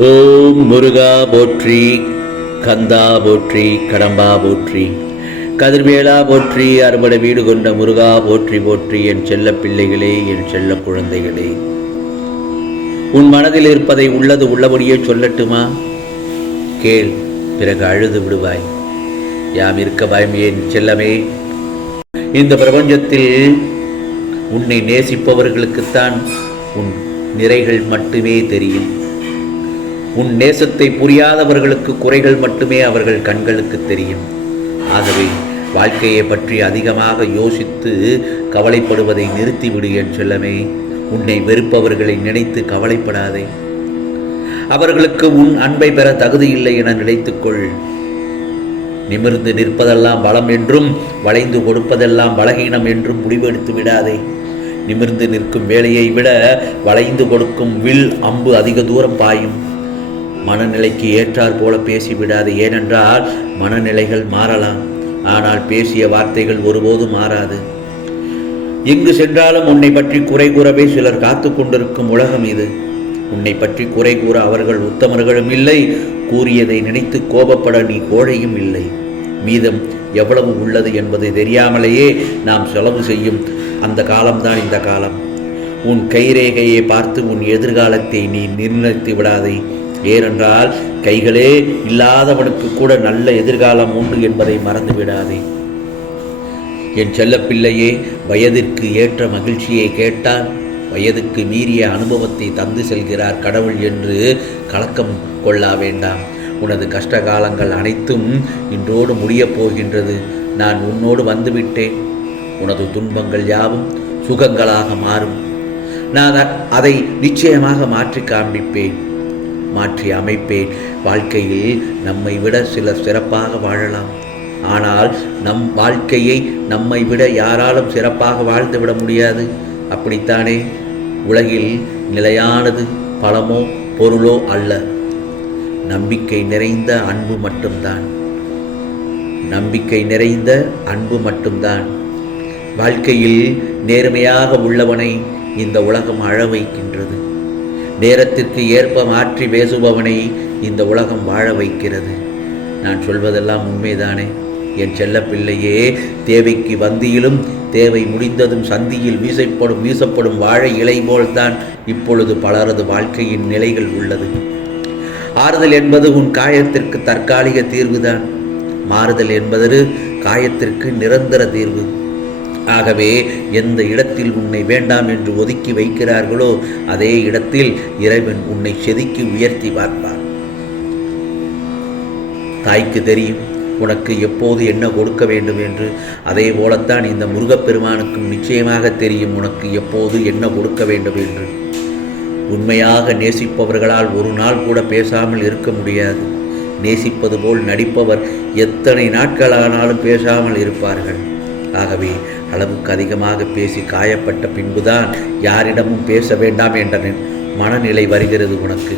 ஓம் முருகா போற்றி கந்தா போற்றி கடம்பா போற்றி கதிர்வேலா போற்றி அறுபடை வீடு கொண்ட முருகா போற்றி போற்றி என் செல்ல பிள்ளைகளே என் செல்ல குழந்தைகளே. உன் மனதில் இருப்பதை உள்ளது உள்ளபடியே சொல்லட்டுமா? கேள் பிறகு அழுது விடுவாய். யாம் இருக்க பயம் என் செல்லமே? இந்த பிரபஞ்சத்தில் உன்னை நேசிப்பவர்களுக்குத்தான் உன் நிறைகள் மட்டுமே தெரியும். உன் நேசத்தை புரியாதவர்களுக்கு குறைகள் மட்டுமே அவர்கள் கண்களுக்கு தெரியும். ஆகவே வாழ்க்கையை பற்றி அதிகமாக யோசித்து கவலைப்படுவதை நிறுத்திவிடு என் செல்லமே. உன்னை வெறுப்பவர்களை நினைத்து கவலைப்படாதே. அவர்களுக்கு உன் அன்பை பெற தகுதியில்லை என நினைத்துக்கொள். நிமிர்ந்து நிற்பதெல்லாம் பலம் என்றும் வளைந்து கொடுப்பதெல்லாம் பலகீனம் என்றும் முடிவெடுத்து விடாதே. நிமிர்ந்து நிற்கும் வேலையை விட வளைந்து கொடுக்கும் வில் அம்பு அதிக தூரம் பாயும். மனநிலைக்கு ஏற்றாற் போல பேசிவிடாது. ஏனென்றால் மனநிலைகள் மாறலாம். ஆனால் பேசிய வார்த்தைகள் ஒருபோதும் மாறாது. எங்கு சென்றாலும் உன்னை பற்றி குறை கூறவே சிலர் காத்து கொண்டிருக்கும் உலகம் இது. உன்னை பற்றி குறை கூற அவர்கள் உத்தமர்களும் இல்லை. கூறியதை நினைத்து கோபப்பட நீ கோழையும் இல்லை. மீதம் எவ்வளவு உள்ளது என்பது தெரியாமலேயே நாம் செலவு செய்யும் அந்த காலம்தான் இந்த காலம். உன் கைரேகையை பார்த்து உன் எதிர்காலத்தை நீ நிர்ணயித்து விடாதே. ஏனென்றால் கைகளே இல்லாதவனுக்கு கூட நல்ல எதிர்காலம் உண்டு என்பதை மறந்து விடாதே என் செல்லப்பிள்ளையே வயதிற்கு ஏற்ற மகிழ்ச்சியை கேட்டால் வயதுக்கு மீறிய அனுபவத்தை தந்து செல்கிறார் கடவுள் என்று கலக்கம் கொள்ள வேண்டாம். உனது கஷ்ட காலங்கள் அனைத்தும் இன்றோடு முடியப் போகின்றது. நான் உன்னோடு வந்துவிட்டேன். உனது துன்பங்கள் யாவும் சுகங்களாக மாறும். நான் அதை நிச்சயமாக மாற்றி காண்பிப்பேன். மாற்றி அமைப்பேன். வாழ்க்கையில் நம்மை விட சிலர் சிறப்பாக வாழலாம். ஆனால் நம் வாழ்க்கையை நம்மை விட யாராலும் சிறப்பாக வாழ்ந்துவிட முடியாது. அப்படித்தானே? உலகில் நிலையானது பணமோ பொருளோ அல்ல. நம்பிக்கை நிறைந்த அன்பு மட்டும்தான். நம்பிக்கை நிறைந்த அன்பு மட்டும்தான். வாழ்க்கையில் நேர்மையாக உள்ளவனை இந்த உலகம் அழ வைக்கின்றது. நேரத்திற்கு ஏற்ப மாற்றி பேசுபவனை இந்த உலகம் வாழ வைக்கிறது. நான் சொல்வதெல்லாம் உண்மைதானே? என் செல்லப்பிள்ளையே தேவைக்கு வந்தியிலும் தேவை முடிந்ததும் சந்தியில் வீசப்படும் வீசப்படும் வாழை இலை போல்தான் இப்பொழுது பலரது வாழ்க்கையின் நிலைகள் உள்ளது. ஆறுதல் என்பது உன் காயத்திற்கு தற்காலிக தீர்வுதான். மாறுதல் என்பது காயத்திற்கு நிரந்தர தீர்வு. ஆகவே எந்த இடத்தில் உன்னை வேண்டாம் என்று ஒதுக்கி வைக்கிறார்களோ அதே இடத்தில் இறைவன் உன்னை செதுக்கி உயர்த்தி பார்ப்பார் தாய்க்கு தெரியும் உனக்கு எப்போது என்ன கொடுக்க வேண்டும் என்று. அதே போலத்தான் இந்த முருகப்பெருமானுக்கும் நிச்சயமாக தெரியும் உனக்கு எப்போது என்ன கொடுக்க வேண்டும் என்று. உண்மையாக நேசிப்பவர்களால் ஒரு நாள் கூட பேசாமல் இருக்க முடியாது. நேசிப்பது போல் நடிப்பவர் எத்தனை நாட்களானாலும் பேசாமல் இருப்பார்கள். ஆகவே அளவுக்கு அதிகமாக பேசி காயப்பட்ட பின்புதான் யாரிடமும் பேச வேண்டாம் என்ற மனநிலை வருகிறது உனக்கு.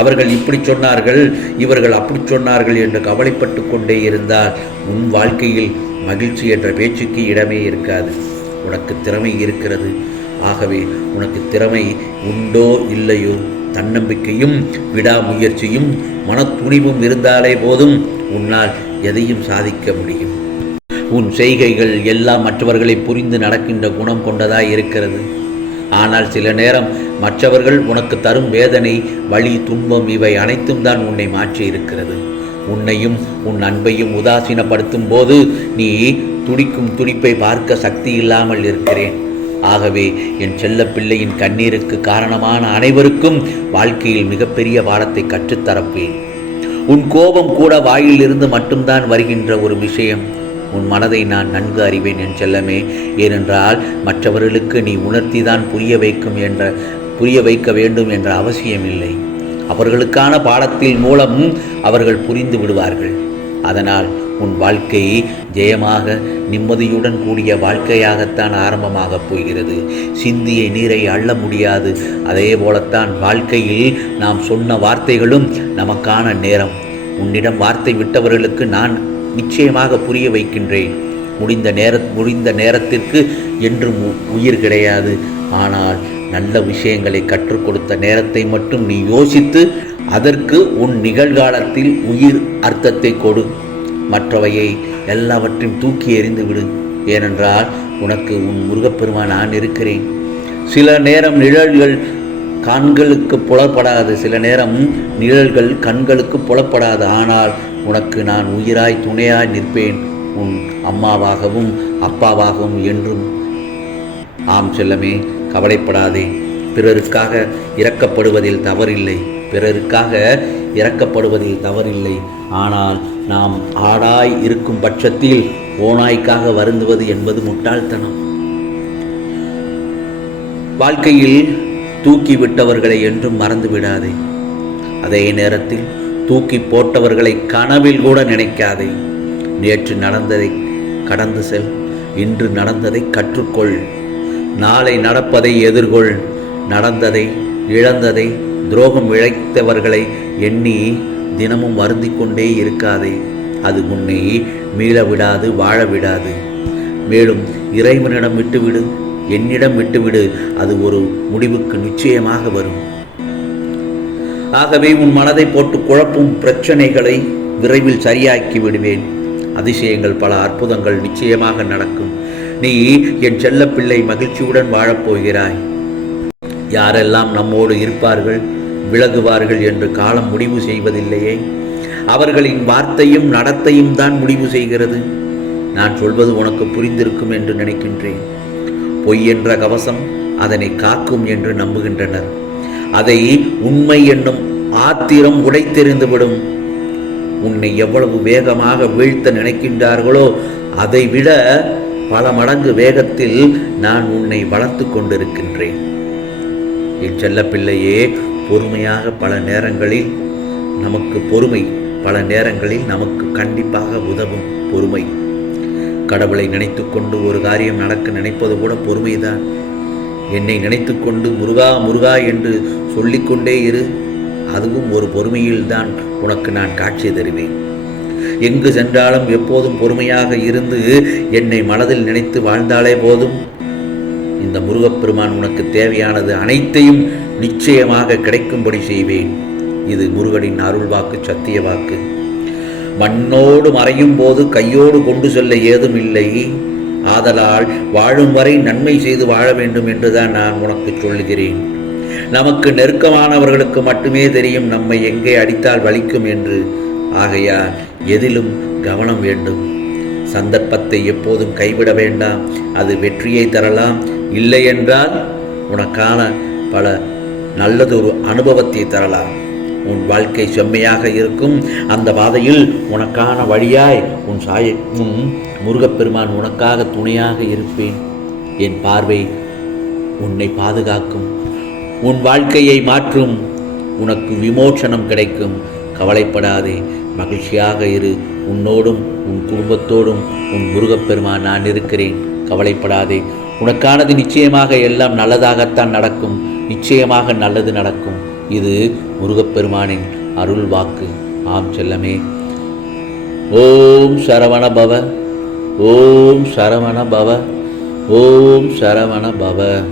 அவர்கள் இப்படி சொன்னார்கள் இவர்கள் அப்படி சொன்னார்கள் என்று கவலைப்பட்டு கொண்டே இருந்தால் உன் வாழ்க்கையில் மகிழ்ச்சி என்ற பேச்சுக்கு இடமே இருக்காது. உனக்கு திறமை இருக்கிறது. ஆகவே உனக்கு திறமை உண்டோ இல்லையோ தன்னம்பிக்கையும் விடாமுயற்சியும் மனத்துணிவும் இருந்தாலே போதும் உன்னால் எதையும் சாதிக்க முடியும். உன் செய்கைகள் எல்லாம் மற்றவர்களை புரிந்து நடக்கின்ற குணம் கொண்டதாய் இருக்கிறது. ஆனால் சில நேரம் மற்றவர்கள் உனக்கு தரும் வேதனை வலி துன்பம் இவை அனைத்தும் தான் உன்னை மாற்றி இருக்கிறது உன்னையும் உன் அன்பையும் உதாசீனப்படுத்தும் போது நீ துடிக்கும் துடிப்பை பார்க்க சக்தி இல்லாமல் இருக்கிறேன். ஆகவே என் செல்ல பிள்ளையின் கண்ணீருக்கு காரணமான அனைவருக்கும் வாழ்க்கையில் மிகப்பெரிய பாடத்தை கற்றுத்தரப்பேன். உன் கோபம் கூட வாயிலிருந்து மட்டும்தான் வருகின்ற ஒரு விஷயம். உன் மனதை நான் நன்கு அறிவேன் என் செல்லமே. ஏனென்றால் மற்றவர்களுக்கு நீ உணர்த்திதான் புரிய வைக்கும் என்ற புரிய வைக்க வேண்டும் என்ற அவசியமில்லை. அவர்களுக்கான பாடத்தின் மூலம் அவர்கள் புரிந்து விடுவார்கள். அதனால் உன் வாழ்க்கை ஜெயமாக நிம்மதியுடன் கூடிய வாழ்க்கையாகத்தான் ஆரம்பமாகப் போகிறது. சிந்திய நீரை அள்ள முடியாது. அதே போலத்தான் வாழ்க்கையில் நாம் சொன்ன வார்த்தைகளும் நமக்கான நேரம். உன்னிடம் வார்த்தை விட்டவர்களுக்கு நான் நிச்சயமாக புரிய வைக்கின்றேன். முடிந்த நேர முடிந்த நேரத்திற்கு என்றும் உ- உயிர் கிடையாது. ஆனால் நல்ல விஷயங்களை கற்றுக் கொடுத்த நேரத்தை மட்டும் நீ யோசித்து அதற்கு உன் நிகழ்காலத்தில் உயிர் அர்த்தத்தை கொடு. மற்றவையை எல்லாவற்றையும் தூக்கி எறிந்து விடு. ஏனென்றால் உனக்கு உன் முருகப்பெருமான் நான் இருக்கிறேன். சில நேரம் நிழல்கள் கண்களுக்கு புலப்படாது. சில நேரம் நிழல்கள் கண்களுக்கு புலப்படாது. ஆனால் உனக்கு நான் உயிராய் துணையாய் நிற்பேன். உன் அம்மாவாகவும் அப்பாவாகவும் என்றும். ஆம் செல்லமே கவலைப்படாதே. பிறருக்காக இறக்கப்படுவதில் தவறில்லை. பிறருக்காக இறக்கப்படுவதில் தவறில்லை. ஆனால் நாம் ஆடாய் இருக்கும் பட்சத்தில் ஓநாய்க்காக வருந்துவது என்பது முட்டாள்தனம். வாழ்க்கையில் தூக்கிவிட்டவர்களை என்றும் மறந்து விடாதே அதே நேரத்தில் தூக்கி போட்டவர்களை கனவில் கூட நினைக்காதே. நேற்று நடந்ததை கடந்து செல் இன்று நடந்ததை கற்றுக்கொள். நாளை நடப்பதை எதிர்கொள். நடந்ததை இழந்ததை துரோகம் இழைத்தவர்களை எண்ணி தினமும் வருந்தி கொண்டே இருக்காதே. அது உன்னை மீள விடாது வாழ விடாது. மேலும் இறைவனிடம் விட்டுவிடு என்னிடம் விட்டுவிடு. அது ஒரு முடிவுக்கு நிச்சயமாக வரும். ஆகவே உன் மனதை போட்டு குழப்பும் பிரச்சனைகளை விரைவில் சரியாக்கி விடுவேன். அதிசயங்கள் பல அற்புதங்கள் நிச்சயமாக நடக்கும். நீ என் செல்லப்பிள்ளை மகிழ்ச்சியுடன் வாழப்போகிறாய். யாரெல்லாம் நம்மோடு இருப்பார்கள் விலகுவார்கள் என்று காலம் முடிவு செய்வதில்லையே. அவர்களின் வார்த்தையும் நடத்தையும் தான் முடிவு செய்கிறது. நான் சொல்வது உனக்கு புரிந்திருக்கும் என்று நினைக்கின்றேன். பொய் என்ற கவசம் அதனை காக்கும் என்று நம்புகின்றனர். அதை உண்மை என்னும் ஆத்திரம் உடைத்தெறிந்துவிடும். உன்னை எவ்வளவு வேகமாக வீழ்த்த நினைக்கின்றார்களோ அதை விட பல மடங்கு வேகத்தில் நான் உன்னை வளர்த்து கொண்டிருக்கின்றேன். என் செல்லப்பிள்ளையே பொறுமையாக பல நேரங்களில் நமக்கு பொறுமை பல நேரங்களில் நமக்கு கண்டிப்பாக உதவும் பொறுமை. கடவுளை நினைத்து கொண்டு ஒரு காரியம் நடக்க நினைப்பது கூட பொறுமைதான். என்னை நினைத்துக்கொண்டு முருகா முருகா என்று சொல்லிக்கொண்டே இரு. அதுவும் ஒரு பொறுமையில்தான் உனக்கு நான் காட்சி தருவேன். எங்கு சென்றாலும் எப்போதும் பொறுமையாக இருந்து என்னை மனதில் நினைத்து வாழ்ந்தாலே போதும். இந்த முருகப்பெருமான் உனக்கு தேவையானது அனைத்தையும் நிச்சயமாக கிடைக்கும்படி செய்வேன். இது முருகனின் அருள் வாக்கு சத்திய வாக்கு. மண்ணோடு மறையும் போது கையோடு கொண்டு செல்ல ஏதும் இல்லை ஆதலால் வாழும் வரை நன்மை செய்து வாழ வேண்டும் என்றுதான் நான் உனக்கு சொல்லுகிறேன். நமக்கு நெருக்கமானவர்களுக்கு மட்டுமே தெரியும் நம்மை எங்கே அடித்தால் வலிக்கும் என்று. ஆகையால் எதிலும் கவனம் வேண்டும். சந்தர்ப்பத்தை எப்போதும் கைவிட வேண்டாம். அது வெற்றியை தரலாம். இல்லை என்றால் உனக்கான பல நல்லதொரு அனுபவத்தை தரலாம். உன் வாழ்க்கை செம்மையாக இருக்கும். அந்த பாதையில் உனக்கான வழியாய் உன் சாய உன் முருகப்பெருமான் உனக்காக துணையாக இருப்பேன். என் பார்வை உன்னை பாதுகாக்கும். உன் வாழ்க்கையை மாற்றும். உனக்கு விமோச்சனம் கிடைக்கும். கவலைப்படாதே. மகிழ்ச்சியாக இரு. உன்னோடும் உன் குடும்பத்தோடும் உன் முருகப்பெருமான் நான் இருக்கிறேன். கவலைப்படாதே. உனக்கானது நிச்சயமாக எல்லாம் நல்லதாகத்தான் நடக்கும். நிச்சயமாக நல்லது நடக்கும். இது முருகப்பெருமானின் அருள் வாக்கு ஆம் செல்லமே. ஓம் சரவண பவ ஓம் சரவண பவ ஓம் சரவண பவ